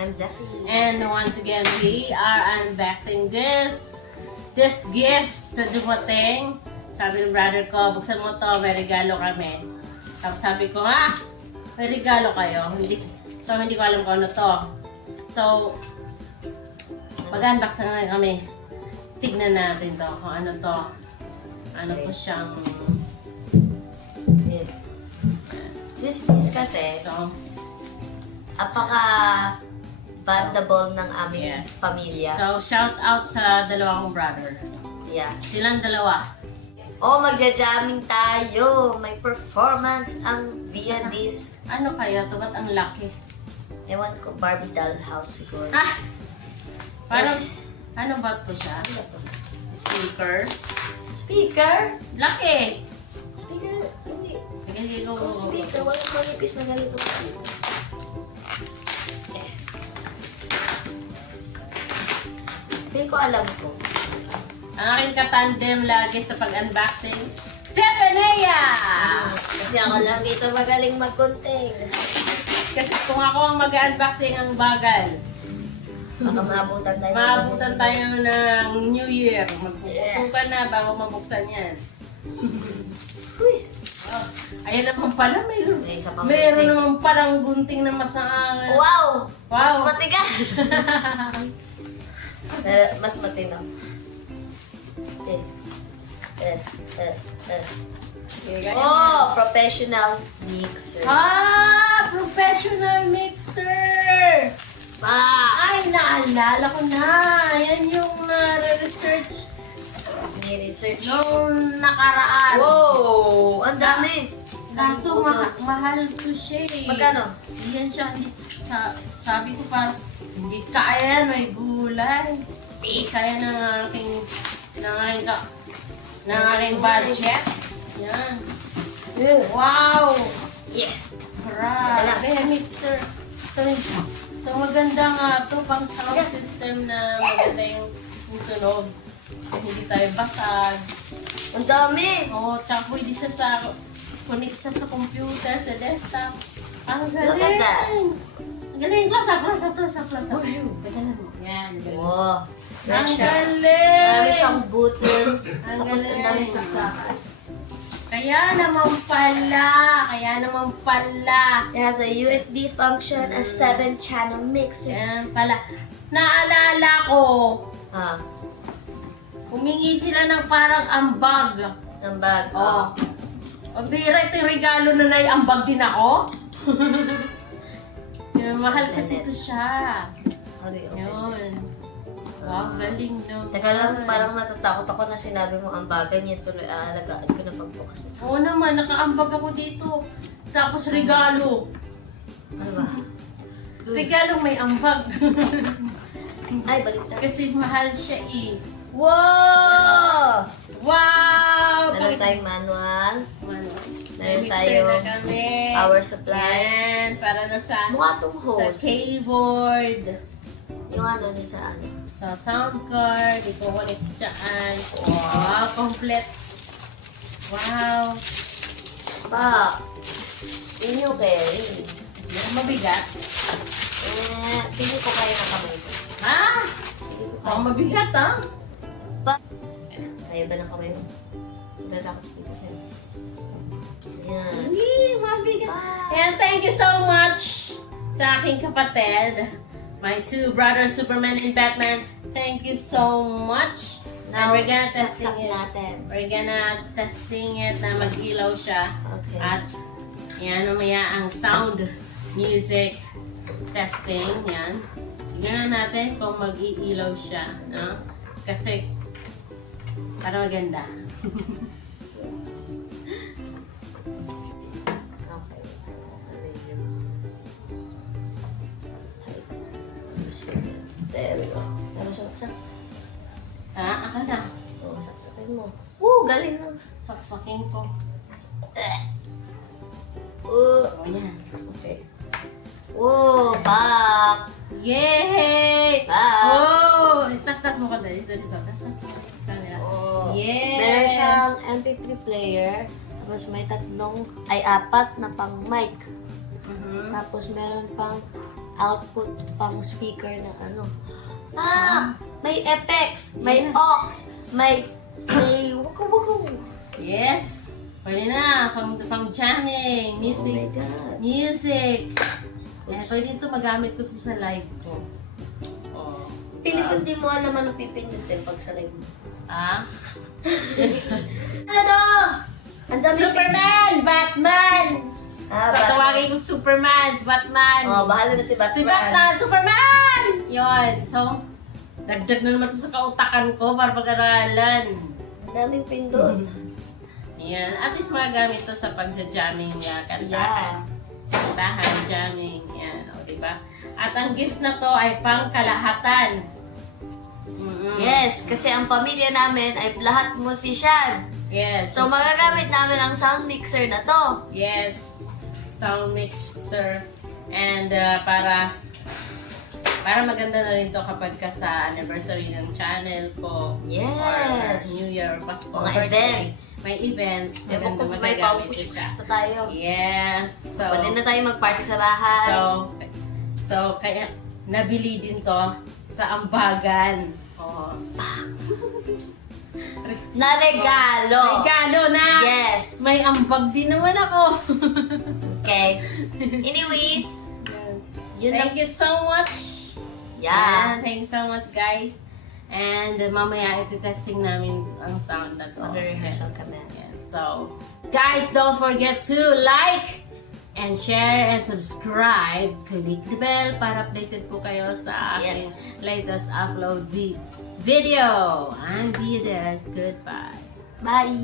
I'm Zeffy. And once again, we are unboxing this gift na dumating. Sabi ng brother ko, buksan mo to, may regalo kami. Tapos sabi ko, may regalo kayo. Hindi ko alam kung ano to. So, mag-unbox na kami. Tignan natin to, kung ano to. Ano to siyang... This kasi, So, apaka-bandable ng aming Yeah. pamilya. so shout out sa dalawa kong brother. Yeah. Silang dalawa. Magja-jamming tayo. May performance ang via this. Ano kaya to? Ba't ang laki? Ewan ko, Barbie doll house siguro. Parang, ano ba to siya? Ano to? Speaker. Speaker? Laki! Speaker? Hindi. Sige, sige, go. Kung speaker, walang manipis na ganito. Feel ko alam ko. Ang aking katandem lagi sa pag-unboxing, Zephania! Kasi ako lang dito magaling magkunting. Kasi kung ako ang mag-unboxing ang bagal, Baka maabutan tayo. maabutan tayo ng New Year. Magpuputukan na bago mabuksan yan. Uy! Ayan naman pala, mayroon. May isa pang Mayroon gunting. naman palang gunting na mas Wow! Wow. Mas matigas! Pero mas matinaw. Professional mixer. Professional mixer! Ay, naalala ko na. Yan yung na-research Ni-research. nung nakaraan. Wow! Ang dami! Kaso Buttons. mahal ko siya eh. Magkano? Yan siya. Sabi ko parang, hindi kaya, may gulay. Hindi kaya ng aking budget. Yan. Wow! Yeah! Grabe, mixer. So maganda nga to pang sound system na maganda yung tunog. Hindi tayo basag. Ang dami! Tsaka pwede siya connect siya sa computer, sa desktop. Ang Look at that. galing! Ang galing! Close up. Gaganan mo. Yan, galing. Wow! Ang Marami galing! siyang buttons. Ang Tapos ang dami galing. saksakan. Kaya naman pala. It has a USB function, a 7-channel mixer. Yan pala. Naalala ko, humingi sila ng parang ambag. Ng bag. Pagbira, ito yung regalo na naiambag din ako. Yan, mahal kasi ito siya. Yun. Wow, galing daw. Teka lang, parang natatakot ako na sinabi mo ang bagay niya tuloy aalagaan ko na pagbukas ito. Oo naman, nakaambag ako dito. Tapos regalo. Ano ba? Regalong may ambag. Ay, balik na. Kasi mahal siya eh. Wow! Wow! Meron tayong manual. Meron Mixer tayo na kami. power supply. Yan, para na sa Mukha itong hose. keyboard. Yung ano niya sa ano. Sa sound card, ikukulit dyan. Wow, complete. Wow. Pa! Yun yung carry. Yung mabigat. Tingin ko kaya ng kamay ko. Ha? Tingin ko Ang kaya. mabigat ha? Pa! Kaya ba ng kamay mo? Tatakot dito sa'yo. Yan. Mabigat. Pa! And thank you so much sa aking kapatid. My two brothers, Superman and Batman. Thank you so much. And we're gonna testing saksak it. natin. We're gonna testing it na mag-ilaw siya. Okay. At yan, umaya ang sound music testing. Yan. Tingnan natin kung mag-iilaw siya. No? Kasi, para maganda. Okay. There we go. Pero saksak. Aka na. Saksakin mo. Woo! Galing na. Saksakin ko. Oh, Ayan. okay. Whoa! Back! Yay! Back! Oh! Tas-tas mo ka dali. Dito. Tas-tas mo sa camera. Oh. Yeah! Meron siyang MP3 player. Tapos may apat na pang mic. Tapos meron pang output pang speaker na ano. May effects, may aux, may wako. Yes! Pwede na, pang jamming, Oh music. my God. Music! Eh, pwede ito magamit ko sa live ko. Oh. Pili ko di mo alam anong pipindutin pag sa live mo. Ah? Ano to? Ang dami Superman! Batman! Tatawagin ko Superman, Batman. Oh, bahala na si Batman. Si Batman! Superman! Yun. So, dagdag na naman ito sa kautakan ko para pag-aralan. Ang daming pindot. Yan. At least magagamit ito sa pag-jamming nga kantahan. Kantahan, jamming. Yan. O, diba? At ang gift na to ay pangkalahatan. Yes, kasi ang pamilya namin ay lahat musician. Yes. So, magagamit namin ang sound mixer na to. Yes. Sound mixer. And para maganda na rin to kapag ka sa anniversary ng channel ko. Yes. Or New Year or Pasko. Mga birthday. events. May events. Maganda May magagamit ko siya. pa tayo. Yes. So, Pwede na tayo mag-party sa bahay. So, kaya nabili din to sa Ambagan. Oh. Na regalo. Regalo na! Yes. May ambag din naman ako. Okay. Anyways, yun lang. Thank you so much. Yeah. Thank you so much, guys. And mamaya iti-testing namin ang sound na to. Mag-rehearsal kami. Yan. So, guys, don't forget to like and share and subscribe. Click the bell para updated po kayo sa aking latest upload video. I'm Diades. Goodbye. Bye.